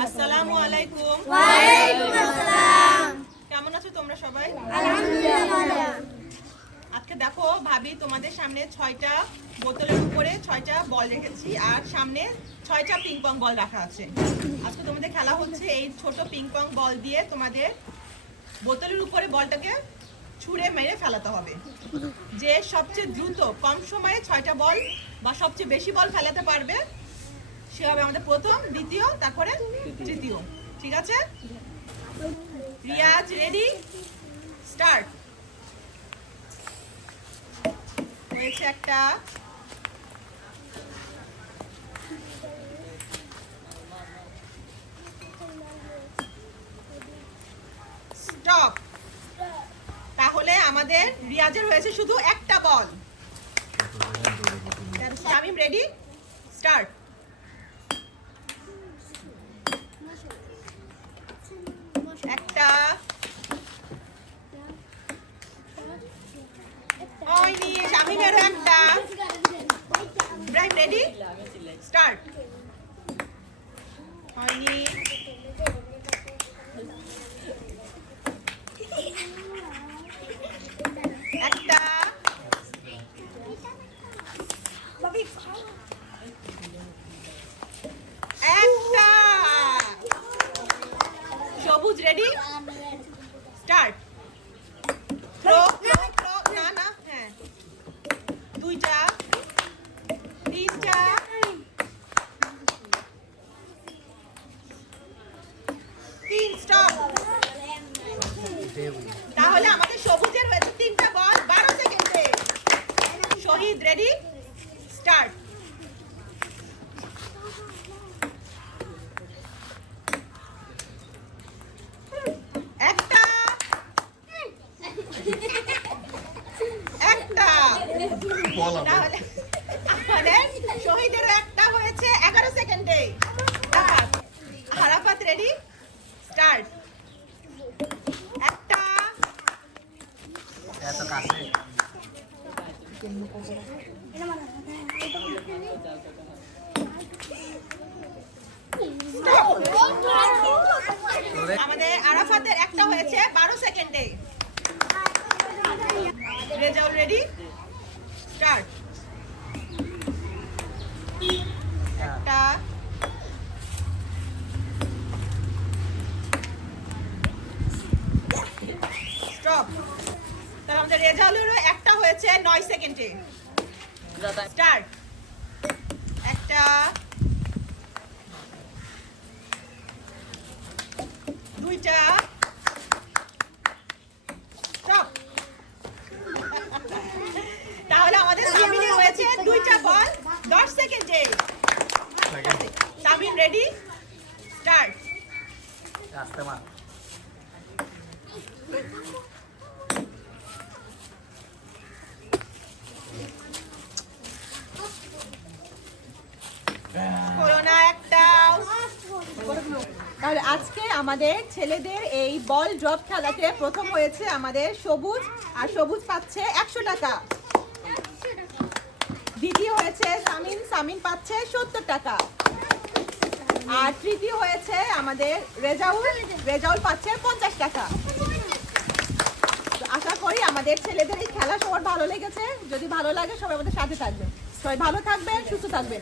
আসসালামু আলাইকুম। কেমন আছো তোমরা সবাই? আজকে দেখো ভাবি তোমাদের সামনে ছয়টা বোতলের উপরে ছয়টা বল রেখেছি আর সামনে ছয়টা পিং পং বল রাখা আছে। আজকে তোমাদের খেলা হচ্ছে এই ছোট পিং পং বল দিয়ে তোমাদের বোতলের উপরে বলটাকে ছুঁড়ে মেরে ফেলাতে হবে। যে সবচেয়ে দ্রুত কম সময়ে ছয়টা বল বা সবচেয়ে বেশি বল ফেলাতে পারবে সে হবে আমাদের প্রথম দ্বিতীয় তারপরে তৃতীয়। ঠিক আছে? রিয়াজ রেডি স্টার্ট হয়েছে একটা। স্টপ তাহলে আমাদের রিয়াজের হয়েছে শুধু একটা বল। শামিম রেডি স্টার্ট একটা হয়নি শামিমেরও একটা ইব্রাহিম রেডি স্টার্ট হয়নি একটা সবুজ রেডি স্টার্ট তাহলে আমাদের সবুজের হয়েছে তিনটা বল বারো সেকেন্ডে। শহীদ রেডি? স্টার্ট। একটা। একটা। তাহলে আমাদের শহীদের একটা হয়েছে এগারো সেকেন্ডে। হারাফাত রেডি? স্টার্ট। আমাদের আরাফাতের একটা হয়েছে বারো সেকেন্ডে। রেজাউল রেডি স্টার্ট একটা। স্টপ তাহলে আমাদের একটা হয়েছে নয় সেকেন্ডে। স্টার্ট একটা। দুইটা। তাহলে আমাদের দুইটা বল, দশ সেকেন্ডে। রেডি? স্টার্ট আসতে তাহলে আজকে আমাদের ছেলেদের এই বল ড্রপ খেলাতে প্রথম হয়েছে আমাদের সবুজ, আর সবুজ পাচ্ছে একশো টাকা। দ্বিতীয় হয়েছে সামিন সামিন পাচ্ছে সত্তর টাকা। আর তৃতীয় হয়েছে আমাদের রেজাউল রেজাউল পাচ্ছে পঞ্চাশ টাকা। আশা করি আমাদের ছেলেদের এই খেলা সবার ভালো লেগেছে। যদি ভালো লাগে সবাই আমাদের সাথে থাকবেন। সবাই ভালো থাকবেন, সুস্থ থাকবেন।